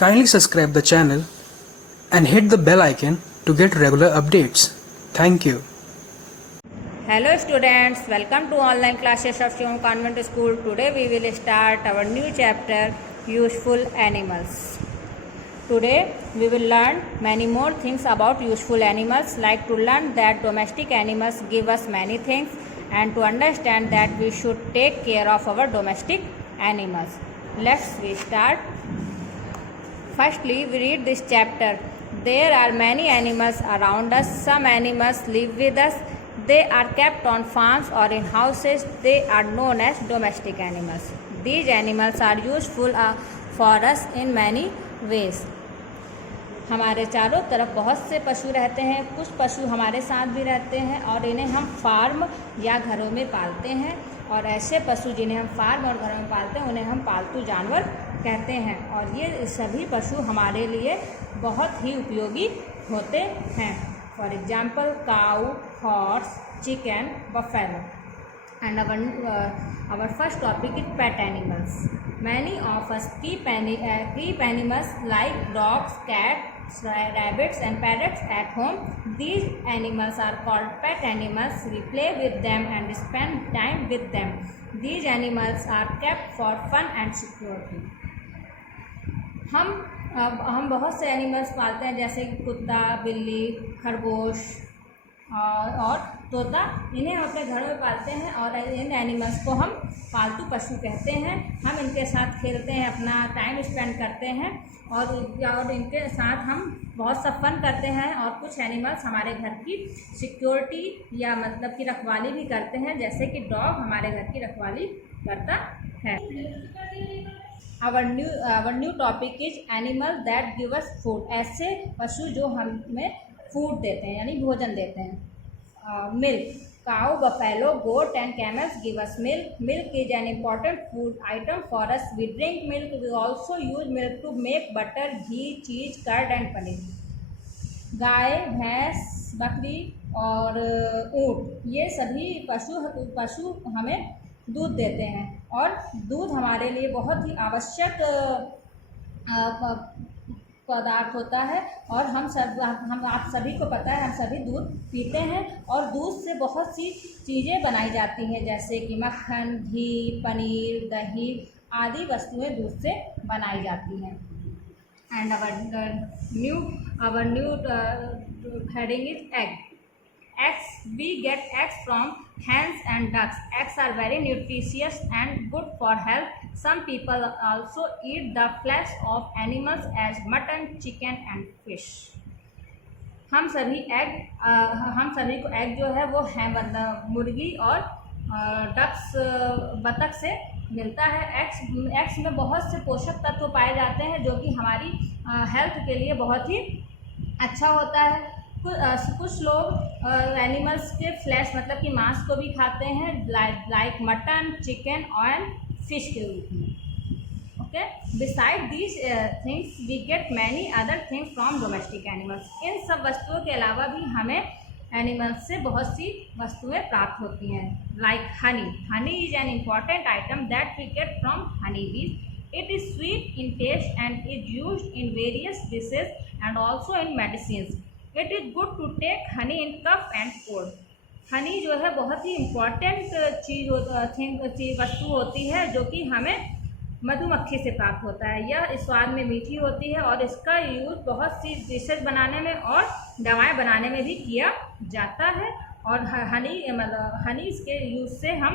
Kindly subscribe the channel and hit the bell icon to get regular updates. Thank you. Hello students, welcome to online classes of Shivam Convent School. Today we will start our new chapter, Useful Animals. Today we will learn many more things about useful animals, like to learn that domestic animals give us many things and to understand that we should take care of our domestic animals. We start. Firstly, we read this chapter. There are many animals around us. Some animals live with us. They are kept on farms or in houses. They are known as domestic animals. These animals are useful for us in many ways. हमारे चारों तरफ बहुत से पशु रहते हैं. कुछ पशु हमारे साथ भी रहते हैं और इन्हें हम फार्म या घरों में पालते हैं. और ऐसे पशु जिन्हें हम फार्म और घरों में पालते हैं उन्हें हम पालतू जानवर कहते हैं. और ये सभी पशु हमारे लिए बहुत ही उपयोगी होते हैं. For example cow, horse, chicken, buffalo. And our first topic is pet animals. Many of us keep animals like dogs, cats, rabbits and parrots at home. These animals are called pet animals. We play with them and spend time with them. These animals are kept for fun and security. हम बहुत से animals पालते हैं, जैसे कुत्ता, बिल्ली, खरगोश और तोता. इन्हें हम अपने घर में पालते हैं और इन एनिमल्स को हम पालतू पशु कहते हैं. हम इनके साथ खेलते हैं, अपना टाइम स्पेंड करते हैं और इनके साथ हम बहुत सा फन करते हैं. और कुछ एनिमल्स हमारे घर की सिक्योरिटी या मतलब की रखवाली भी करते हैं, जैसे कि डॉग हमारे घर की रखवाली करता है. Our new topic is animals that give us food. ऐसे पशु जो हमें फूड देते हैं यानी भोजन देते हैं. Milk. Cow, buffalo, goat and camels give us milk. Milk is an important food item for us. We drink milk. We also use milk to make butter, ghee, cheese, curd and paneer. गाय, भैंस, बकरी और ऊँट, ये सभी पशु हमें दूध देते हैं और दूध हमारे लिए बहुत ही आवश्यक पदार्थ होता है. और हम आप सभी को पता है, हम सभी दूध पीते हैं और दूध से बहुत सी चीज़ें बनाई जाती हैं, जैसे कि मक्खन, घी, पनीर, दही आदि वस्तुएं दूध से बनाई जाती हैं. And our new heading is egg. Eggs. We get eggs from hens and ducks. Eggs are very nutritious and good for health. Some people also eat the flesh of animals as mutton, chicken and fish. हम सभी को egg जो है वो है मुर्गी और ducks बतख से मिलता है. एग्स में बहुत से पोषक तत्व पाए जाते हैं जो कि हमारी हेल्थ के लिए बहुत ही अच्छा होता है. कुछ लोग एनिमल्स के फ्लैश मतलब कि मांस को भी खाते हैं, लाइक मटन, चिकन और फिश के रूप में. Okay. Beside these things we get many other things from domestic animals. इन सब वस्तुओं के अलावा भी हमें एनिमल्स से बहुत सी वस्तुएं प्राप्त होती हैं, like honey. Honey is an important item that we get from honey bees. It is sweet in taste and is used in various dishes and also in medicines. It is good to take honey in cough and cold. Honey जो है बहुत ही important वस्तु होती है जो कि हमें मधुमक्खी से प्राप्त होता है. यह स्वाद में मीठी होती है और इसका यूज़ बहुत सी डिशेज बनाने में और दवाएं बनाने में भी किया जाता है. और हनी के यूज़ से हम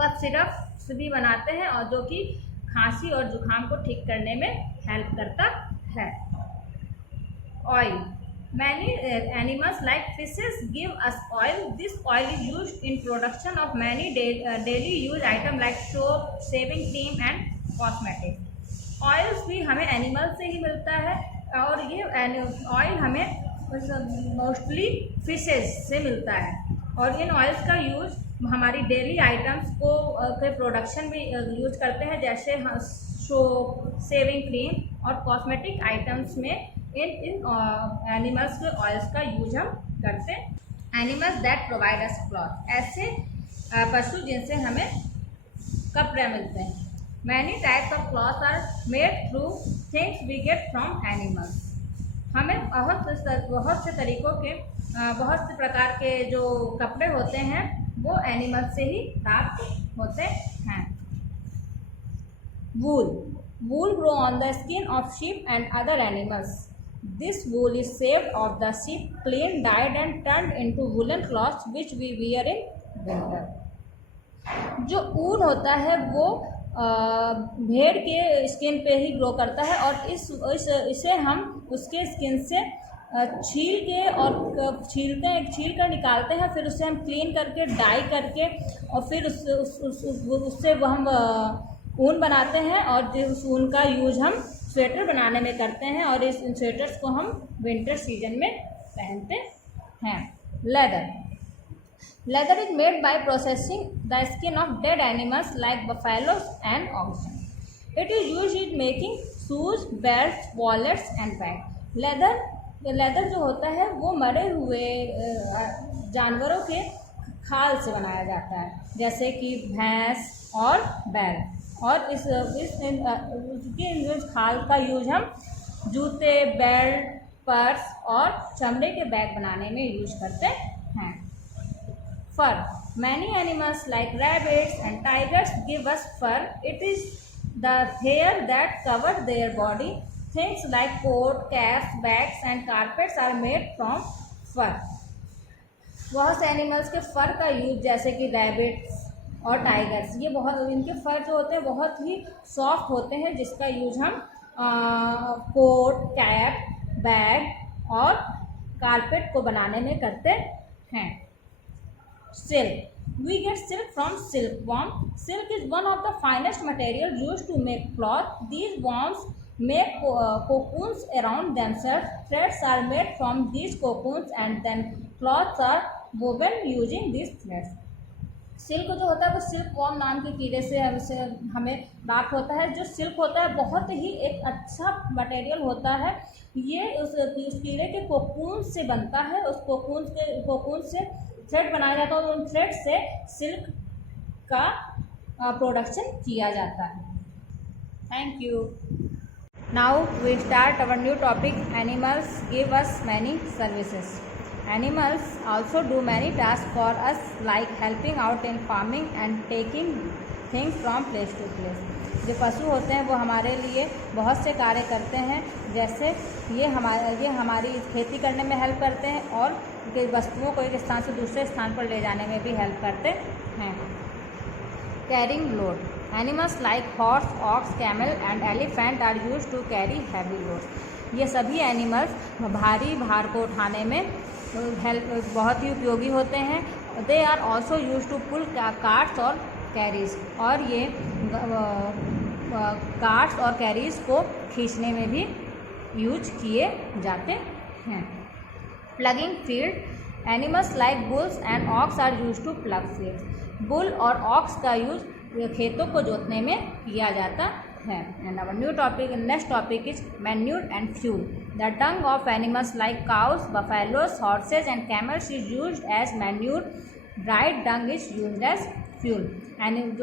कफ सिरप भी बनाते हैं और जो कि खांसी और जुखाम को ठीक करने में हेल्प करता है. Oil. Many animals like fishes give us oil. This oil is used in production of many daily use items like soap, shaving cream and cosmetics. Oils भी हमें एनिमल से ही मिलता है और ये ऑयल हमें मोस्टली फिशेज से मिलता है. और इन ऑयल्स का यूज़ हमारी डेली आइटम्स के प्रोडक्शन में यूज करते हैं, जैसे सोप, शेविंग क्रीम और कॉस्मेटिक आइटम्स में इन एनिमल्स के ऑयल्स का यूज हम करते हैं. Animals that provide us cloth. ऐसे पशु जिनसे हमें कपड़े मिलते हैं. Many types of cloths are made through things we get from animals. हमें बहुत से तरीकों के बहुत से प्रकार के जो कपड़े होते हैं वो एनिमल से ही प्राप्त होते हैं। Wool grow on the skin of sheep and other animals. This wool is saved off the sheep, clean, dyed and turned into woollen clothes which we wear in winter. जो ऊन होता है वो भेड़ के स्किन पे ही ग्रो करता है और इसे हम उसके स्किन से छील के और छील कर निकालते हैं, फिर उसे हम क्लीन करके डाई करके और फिर उससे वो हम ऊन बनाते हैं और उस ऊन का यूज हम स्वेटर बनाने में करते हैं और इस स्वेटर्स को हम विंटर सीजन में पहनते हैं। Leather is made by processing the skin of dead animals like buffaloes and oxen. It is used in making shoes, belts, wallets and bags. Leather जो होता है वो मरे हुए जानवरों के खाल से बनाया जाता है, जैसे कि भैंस और बैल, और उसके खाल का यूज हम जूते, बेल्ट, पर्स और चमड़े के बैग बनाने में यूज करते हैं। Fur. Many animals like rabbits and tigers give us fur. It is the hair that covers their body. Things like coat, caps, bags and carpets are made from fur. बहुत से animals के फर का use, जैसे कि rabbits और tigers, ये बहुत इनके फर जो होते हैं बहुत ही सॉफ्ट होते हैं, जिसका यूज हम कोट, कैप, बैग और कारपेट को बनाने में करते हैं। Silk. We get silk from silkworm. Silk is one of the finest materials used to make cloth. These worms make cocoons around themselves. Threads are made from these cocoons and then cloths are woven using these threads. Silk जो होता है वो silk worm नाम के कीड़े से हमें प्राप्त होता है। जो सिल्क होता है बहुत ही एक अच्छा मटेरियल होता है। ये उस कीड़े के कोकून से बनता है। उस कोकून से थ्रेड बनाया जाता है और उन थ्रेड से सिल्क का प्रोडक्शन किया जाता है। Thank you. Now we start our new topic. Animals give us many services. Animals also do many tasks for us, like helping out in farming and taking things from place to place. जो पशु होते हैं वो हमारे लिए बहुत से कार्य करते हैं, जैसे ये हमारी खेती करने में हेल्प करते हैं और वस्तुओं को एक स्थान से दूसरे स्थान पर ले जाने में भी हेल्प करते हैं। Carrying load. Animals like horse, ox, camel and elephant are used to carry heavy load. ये सभी एनिमल्स भारी भार को उठाने में बहुत ही उपयोगी होते हैं। They are also use to pull carts और कैरीज, और ये कार्ट्स और कैरीज को खींचने में भी यूज किए जाते हैं। Ploughing field. Animals like bulls and ox are use to plough field. Bull और ऑक्स का यूज खेतों को जोतने में किया जाता है। And our next topic is manure and fuel. The dung of animals like cows, buffaloes, horses and camels is used as manure. Dried dung is used as fuel. And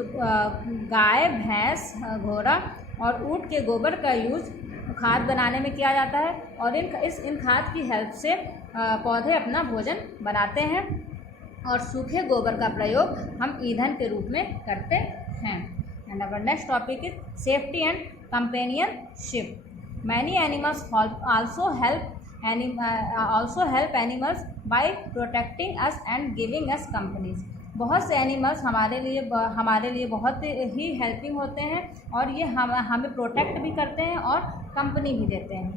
गाय, भैंस, घोड़ा और ऊँट के गोबर का यूज खाद बनाने में किया जाता है और इन खाद की हेल्प से पौधे अपना भोजन बनाते हैं और सूखे गोबर का प्रयोग हम ईंधन के रूप में करते हैं। And our next topic is safety and companionship. Many animals also help animals by protecting us and giving us companies. बहुत से एनिमल्स हमारे लिए बहुत ही हेल्पिंग होते हैं और ये हमें प्रोटेक्ट भी करते हैं और कंपनी भी देते हैं।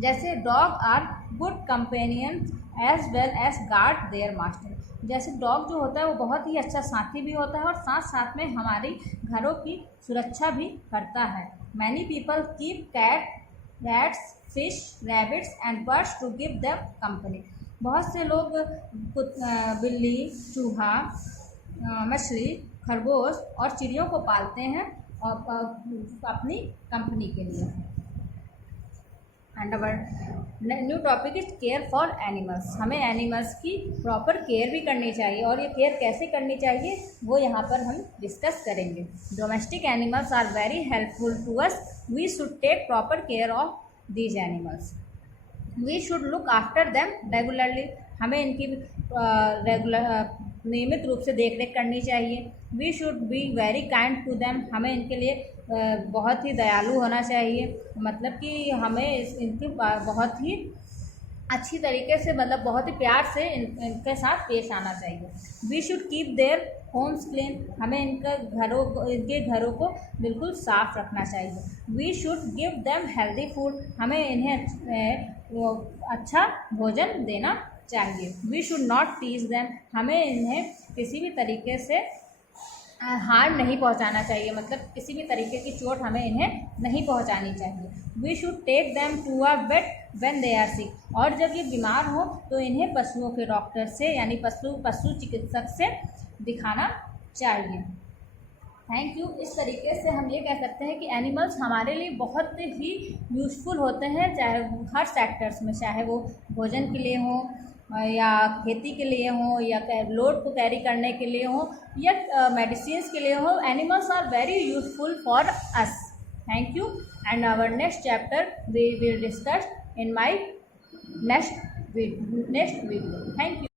जैसे dog are good companions as well as guard their master. जैसे डॉग जो होता है वो बहुत ही अच्छा साथी भी होता है और साथ साथ में हमारी घरों की सुरक्षा भी करता है। Many people keep cat, rats, fish, rabbits and birds to give them company. बहुत से लोग बिल्ली, चूहा, मछली, खरगोश और चिड़ियों को पालते हैं और अपनी कंपनी के लिए। And our new topic is care for animals. हमें एनिमल्स की प्रॉपर केयर भी करनी चाहिए, और ये केयर कैसे करनी चाहिए वो यहाँ पर हम डिस्कस करेंगे। Domestic animals are very helpful to us, we should take proper care of these animals. We should look after them regularly, हमें इनकी नियमित रूप से देख रेख करनी चाहिए। We should be very kind to them, हमें इनके लिए बहुत ही दयालु होना चाहिए, मतलब कि हमें इनकी बहुत ही अच्छी तरीके से, मतलब बहुत ही प्यार से इनके साथ पेश आना चाहिए। We should keep their homes clean, हमें इनके घरों को बिल्कुल साफ रखना चाहिए। We should give them healthy food, हमें इन्हें अच्छा भोजन देना चाहिए। We should not tease them, हमें इन्हें किसी भी तरीके से हार्म नहीं पहुंचाना चाहिए, मतलब किसी भी तरीके की चोट हमें इन्हें नहीं पहुंचानी चाहिए। We should take them to a vet when they are sick, और जब ये बीमार हो तो इन्हें पशुओं के डॉक्टर से, यानी पशु चिकित्सक से दिखाना चाहिए। Thank you. इस तरीके से हम ये कह सकते हैं कि एनिमल्स हमारे लिए बहुत ही यूज़फुल होते हैं, चाहे हर सेक्टर्स में, चाहे वो भोजन के लिए हो या खेती के लिए हो या लोड को कैरी करने के लिए हो या मेडिसिन्स के लिए हो। Animals are very useful for us. Thank you, and our next chapter we will discuss in my next video. Thank you.